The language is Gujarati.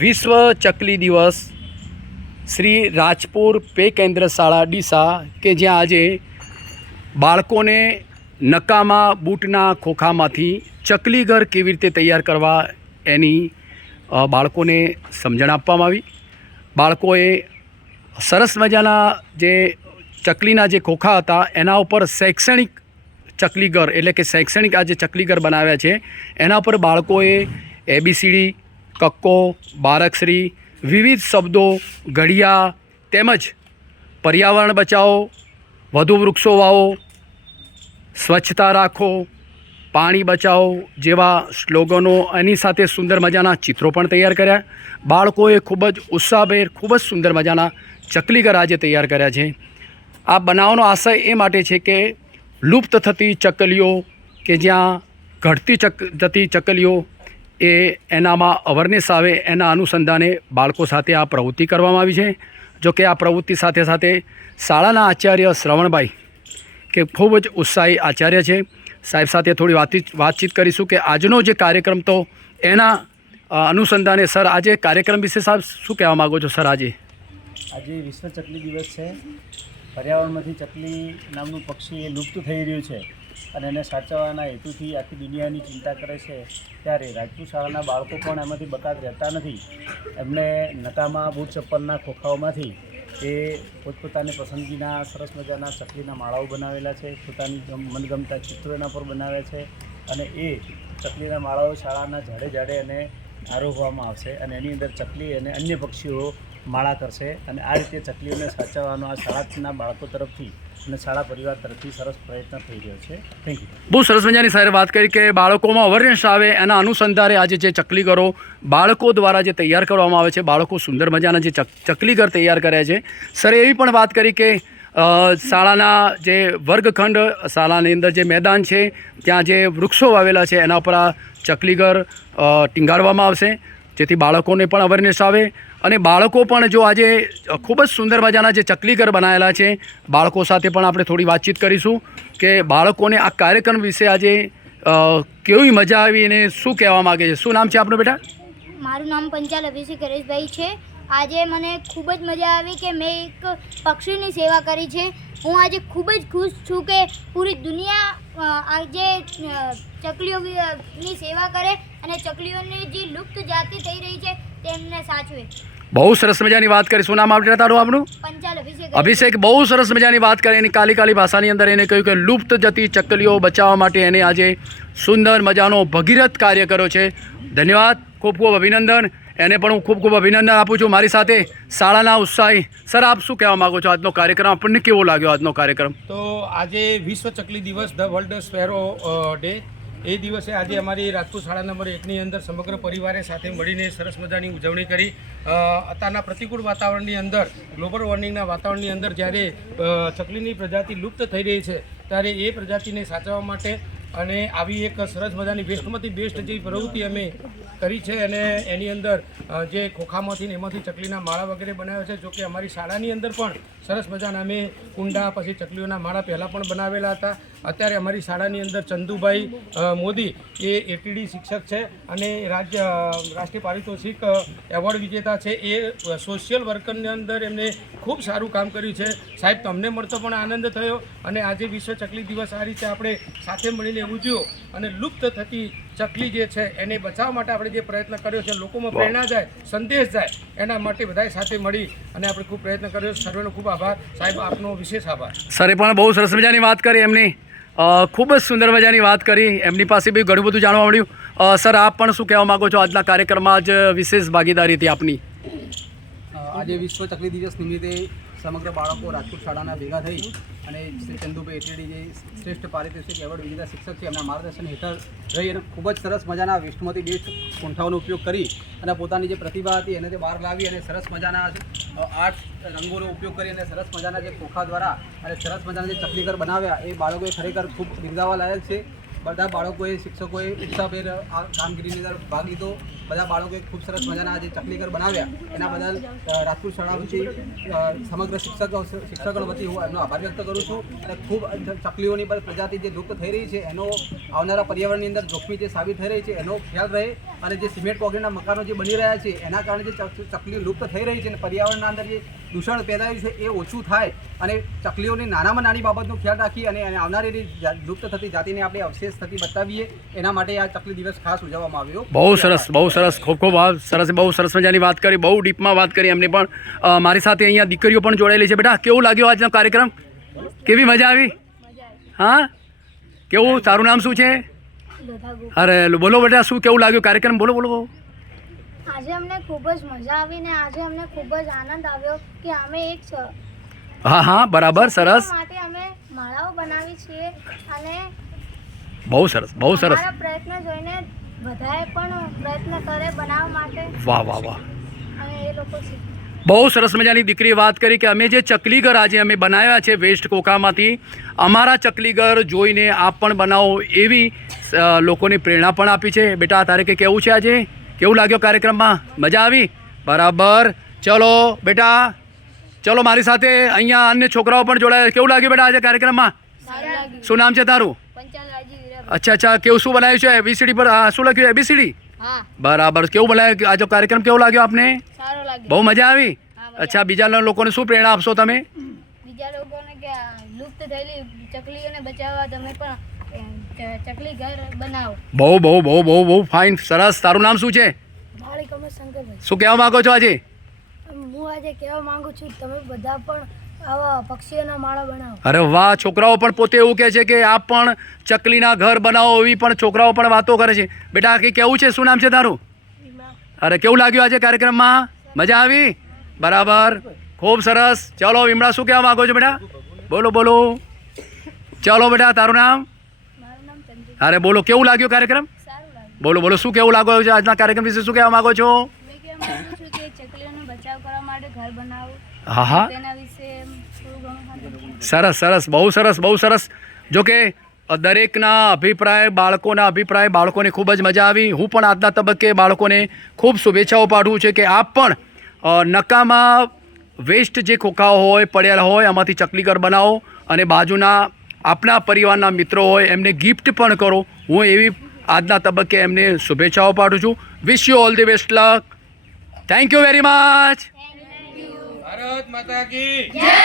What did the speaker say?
વિશ્વ ચકલી દિવસ શ્રી રાજપુર પે કેન્દ્ર શાળા ડીસા કે જ્યાં આજે બાળકોને નકામા બૂટના ખોખામાંથી ચકલી ઘર કેવી રીતે તૈયાર કરવા એની બાળકોને સમજણ આપવામાં આવી। બાળકોએ સરસ મજાના જે ચકલીના જે ખોખા હતા એના ઉપર શૈક્ષણિક ચકલી ઘર એટલે કે શૈક્ષણિક આ જે ચકલી ઘર બનાવ્યા છે એના પર બાળકોએ ABCD કક્કો બારાક્ષરી વિવિધ શબ્દો ઘડિયા તેમજ પર્યાવરણ બચાવો, વધુ વૃક્ષો વાવો, સ્વચ્છતા રાખો, પાણી બચાવો જેવા સ્લોગનો એની સાથે સુંદર મજાના ચિત્રો પણ તૈયાર કર્યા। બાળકોએ ખૂબ જ ઉત્સાહભેર ખૂબ જ સુંદર મજાના ચકલી ઘર આજે તૈયાર કર્યા છે। આ બનાવવાનો આશય એ માટે છે કે લુપ્ત થતી ચકલીઓ કે જ્યાં ઘટતી જતી ચકલીઓ એ એનામાં અવેરનેસ આવે એના અનુસંધાને બાળકો સાથે આ પ્રવૃત્તિ કરવામાં આવી છે। જો કે આ પ્રવૃત્તિ સાથે સાથે શાળાના આચાર્ય શ્રવણભાઈ કે ખૂબ જ ઉત્સાહી આચાર્ય છે, સાહેબ સાથે થોડી વાતચીત કરીશું કે આજનો જે કાર્યક્રમ તો એના અનુસંધાને સર આજે કાર્યક્રમ વિશે સાહેબ શું કહેવા માગો છો? સર આજે વિશ્વ ચકલી દિવસ છે। પર્યાવરણમાંથી ચકલી નામનું પક્ષી એ લુપ્ત થઈ રહ્યું છે અને એને સાચવવાના હેતુથી આખી દુનિયાની ચિંતા કરે છે ત્યારે રાજપૂત શાળાના બાળકો પણ એમાંથી બકાત રહેતા નથી। એમને નકામા બૂટ ચપ્પલના ખોખાઓમાંથી એ પોતપોતાની પસંદગીના સરસ મજાના ચકલીના માળાઓ બનાવેલા છે, પોતાની મનગમતા ચિત્રો એના પર બનાવ્યા છે અને એ ચકલીના માળાઓ શાળાના ઝાડે ઝાડે અને આરોહવામાં આવશે અને એની અંદર ચકલી અને અન્ય પક્ષીઓ માળા કરશે અને આ રીતે ચકલીઓને સાચવવાનો આ શાળાના બાળકો તરફથી અને શાળા પરિવાર તરફથી સરસ પ્રયત્ન થઈ રહ્યો છે। Thank you. બહુ સરસ મજાની સાહેબ વાત કરી કે બાળકોમાં અવેરનેસ આવે એના અનુસંધાને આજે જે ચકલી ઘરો બાળકો દ્વારા જે તૈયાર કરવામાં આવે છે, બાળકો સુંદર મજાના જે ચકલી ઘર તૈયાર કર્યા છે। સરે એવી પણ વાત કરી કે શાળાના જે વર્ગખંડ શાળાની અંદર જે મેદાન છે ત્યાં જે વૃક્ષો વાવેલા છે એના પર આ ચકલી ઘર ટીંગાડવામાં આવશે જેથી બાળકોને પણ અવેરનેસ આવે અને બાળકો પણ જો આજે ખૂબ જ સુંદર મજાના જે ચકલી ઘર બનાવેલા છે બાળકો સાથે પણ આપણે થોડી વાતચીત કરીશું કે બાળકોને આ કાર્યક્રમ વિશે આજે કેવી મજા આવી અને શું કહેવા માગે છે। શું નામ છે આપનું બેટા? મારું નામ પંચાલ અભિષેક હરેશભાઈ છે। આજે મને ખૂબ જ મજા આવી કે મેં એક પક્ષીની સેવા કરી છે। હું આજે ખૂબ જ ખુશ છું કે પૂરી દુનિયા આજે ચકલીઓની સેવા કરે અને ચકલીઓની જે લુપ્ત જાતિ થઈ રહી છે તેમને સાચવે। બહુ સરસ મજાની વાત કરી। શું નામ આપણે તારું આપનું? પંચાલ અભિષેક બહુ સરસ મજાની વાત કરી એની કાલી ભાષાની અંદર એને કહ્યું કે લુપ્ત જતી ચકલીઓ બચાવવા માટે એને આજે સુંદર મજાનો ભગીરથ કાર્ય કર્યો છે। ધન્યવાદ, ખૂબ ખૂબ અભિનંદન। એને પણ હું ખૂબ ખૂબ અભિનંદન આપું છું। મારી સાથે શાળાના ઉત્સાહી સર આપ શું કહેવા માગો છો? આજનો કાર્યક્રમ આપણને કેવો લાગ્યો? આજનો કાર્યક્રમ તો આજે વિશ્વ ચકલી દિવસ ધ વર્લ્ડ સ્પેરો ડે એ દિવસે આજે અમારી રાજપૂત શાળા નંબર 1ની અંદર સમગ્ર પરિવારે સાથે મળીને સરસ મજાની ઉજવણી કરી। અત્યારના પ્રતિકૂળ વાતાવરણની અંદર ગ્લોબલ વોર્મિંગના વાતાવરણની અંદર જ્યારે ચકલીની પ્રજાતિ લુપ્ત થઈ રહી છે ત્યારે એ પ્રજાતિને સાચવવા માટે અને આવી એક સરસ મજાની વેસ્ટમાંથી બેસ્ટ જેવી પ્રવૃત્તિ અમે કરી છે અને એની અંદર જે ખોખામાંથી ને એમાંથી ચકલીના માળા વગેરે બનાવ્યા છે। જો કે અમારી શાળાની અંદર પણ સરસ મજાના અમે કુંડા પછી ચકલીઓના માળા પહેલાં પણ બનાવેલા હતા। અત્યારે અમારી શાળાની અંદર ચંદુભાઈ મોદી એ ATD શિક્ષક છે અને રાષ્ટ્રીય પારિતોષિક એવોર્ડ વિજેતા છે। એ સોશિયલ વર્કરની અંદર એમને ખૂબ સારું કામ કર્યું છે। સાહેબ તમને મળતો પણ આનંદ થયો અને આજે વિશ્વ ચકલી દિવસ આ રીતે આપણે સાથે મળીને ઉજવ્યો અને લુપ્ત થતી ચકલી જે છે એને બચાવવા માટે આપણે જે પ્રયત્ન કર્યો છે, લોકોમાં પ્રેરણા જાય, સંદેશ જાય એના માટે બધાએ સાથે મળી અને આપણે ખૂબ પ્રયત્ન કર્યો। સર્વેનો ખૂબ આભાર સાહેબ, આપનો વિશેષ આભાર। સરે પણ બહુ સરસ મજાની વાત કરી એમની ખૂબ જ સુંદર મજાની વાત કરી। એમની પાસે બી ઘણું બધું જાણવા મળ્યું। સર આપ પણ શું કહેવા માગો છો? આજના કાર્યક્રમમાં જ વિશેષ ભાગીદારી હતી આપની। આજે વિશ્વ ચકલી દિવસ નિમિત્તે સમગ્ર બાળકો રાજપૂત શાળાના ભેગા થઈ અને શ્રી ચંદુભાઈ ATD જે શ્રેષ્ઠ પારિતોષિક એવોર્ડ વિજેતા શિક્ષક છે એમના માર્ગદર્શન હેઠળ રહી અને ખૂબ જ સરસ મજાના વેસ્ટમાંથી બેસ્ટ કુંઠાઓનો ઉપયોગ કરી અને પોતાની જે પ્રતિભા હતી એને તે બહાર લાવી અને સરસ મજાના આર્ટ રંગોનો ઉપયોગ કરી અને સરસ મજાના જે ખોખા દ્વારા અને સરસ મજાના જે ચકલી ઘર બનાવ્યા એ બાળકોએ ખરેખર ખૂબ બિરદાવવા લાયક છે। બધા બાળકોએ શિક્ષકોએ ઉત્સાહભેર આ કામગીરીની અંદર ભાગ લીધો બધા બાળકોએ ખૂબ સરસ મજાના જે ચકલી ઘર બનાવ્યા એના બદલ રાજપૂત શાળાથી સમગ્ર શિક્ષકો વતી હું એમનો આભાર વ્યક્ત કરું છું. અને ખૂબ ચકલીઓની પર પ્રજાતિ જે લુપ્ત થઈ રહી છે એનો આવનારા પર્યાવરણની અંદર જોખમી જે સાબિત થઈ રહી છે એનો ખ્યાલ રહે અને જે સિમેન્ટ કોન્ક્રીટના મકાનો જે બની રહ્યા છે એના કારણે જે ચકલીઓ લુપ્ત થઈ રહી છે અને પર્યાવરણના અંદર જે દૂષણ પેદાયું છે એ ઓછું થાય અને ચકલીઓની નાનામાં નાની બાબતનો ખ્યાલ રાખી અને આવનારી લુપ્ત થતી જાતિને આપણે અવશેષ થતી બતાવીએ એના માટે આ ચકલી દિવસ ખાસ ઉજવવામાં આવ્યો. બહુ સરસ, બહુ સરસ, ખૂબ ખૂબ સરસ, બહુ સરસ મજાની વાત કરી, બહુ ડીપમાં વાત કરી એમને પણ. મારી સાથે અહીંયા દીકરીઓ પણ જોડાયેલી છે. બેટા કેવું લાગ્યો આજનો કાર્યક્રમ? કેવી મજા આવી? હા, કેવું? તારું નામ શું છે? અરે બોલો બેટા, શું કેવું લાગ્યું કાર્યક્રમ? બોલો બોલો. આજે અમને ખૂબ જ મજા આવી ને આજે અમને ખૂબ જ આનંદ આવ્યો કે અમે એક હા હા, બરાબર, સરસ, માટે અમે માળાઓ બનાવી છીએ અને બહુ સરસ, બહુ સરસ. અમારા પ્રયત્ન જોઈને બધાએ પણ પ્રયત્ન કરે બનાવવા માટે વાહ વાહ વાહ, અને એ લોકો શીખે. બહુ સરસ મજાની દીકરીએ વાત કરી કે અમે જે ચકલી ઘર આજે અમે બનાવ્યા છે વેસ્ટ કોકામાંથી, અમારા ચકલી ઘર જોઈને આપ પણ બનાવો એવી લોકોને પ્રેરણા પણ આપી છે. બેટા તારે કંઈ કહેવું છે આજે? કેવું લાગ્યો કાર્યક્રમમાં? મજા આવી? બરાબર. ચલો બેટા, ચલો મારી સાથે અહીંયા અન્ય છોકરાઓ પણ જોડાયા. કેવું લાગ્યું બેટા આજે કાર્યક્રમમાં? શું નામ છે તારું? અચ્છા અચ્છા, કેવું શું બનાવ્યું છે? એબીસીડી પર શું લખ્યું? એબીસીડી. બરાબર. કેવું બનાવ્યું આજે કાર્યક્રમ? કેવો લાગ્યો આપને? બહુ મજા આવી? અચ્છા, બીજા લોકોને શું પ્રેરણા આપશો તમે? બીજા લોકોને કે લુપ્ત થયેલી ચકલીઓને બચાવવા તમે પણ ચકલી ઘર બનાવો. બહુ બહુ બહુ બહુ બહુ ફાઇન, સરસ. તારું નામ શું છે? શંકરભાઈ, શું કહેવા માંગો છો આજે? હું આજે કહેવા માંગુ છું તમે બધા પણ આવા પક્ષીઓના માળા બનાવો. અરે વાહ, છોકરાઓ પણ પોતે એવું કહે છે કે આપ પણ ચકલીના ઘર બનાવો, એવી પણ છોકરાઓ પણ વાતો કરે છે. બેટા કંઈ કેવું છે? શું નામ છે તારું? અરે કેવું લાગ્યું આજે કાર્યક્રમમાં? મજા આવી? બરાબર, ખૂબ સરસ. ચલો વિમળા, શું કહેવા માંગો છો બેટા? બોલો બોલો. ચલો બેટા, તારું નામ? મારું નામ ચંદ્ર. અરે બોલો, કેવું લાગ્યું કાર્યક્રમ? સારું લાગ્યું. બોલો બોલો, શું કેવું લાગ્યું છે આજના કાર્યક્રમ વિશે? શું કહેવા માંગો છો? મેં કહેવા માંગુ છું કે ચકલીઓનો બચાવ કરવા માટે ઘર બનાવો. હા હા, તેના વિશે થોડું ઘણું સરસ સરસ, બહુ સરસ, બહુ સરસ. જો કે દરેકના અભિપ્રાય, બાળકોના અભિપ્રાય, બાળકોને ખૂબ જ મજા આવી. હું પણ આજના તબક્કે બાળકોને ખૂબ શુભેચ્છાઓ પાઠવું છું કે આપ પણ નકામા વેસ્ટ જે ખોખાઓ હોય, પડેલા હોય, આમાંથી ચકલી ઘર બનાવો અને બાજુના આપણા પરિવારના મિત્રો હોય એમને ગિફ્ટ પણ કરો. હું એવી આજના તબક્કે એમને શુભેચ્છાઓ પાઠવું છું. Wish you all the best luck. Thank you very much. Bharat માતા કી જય.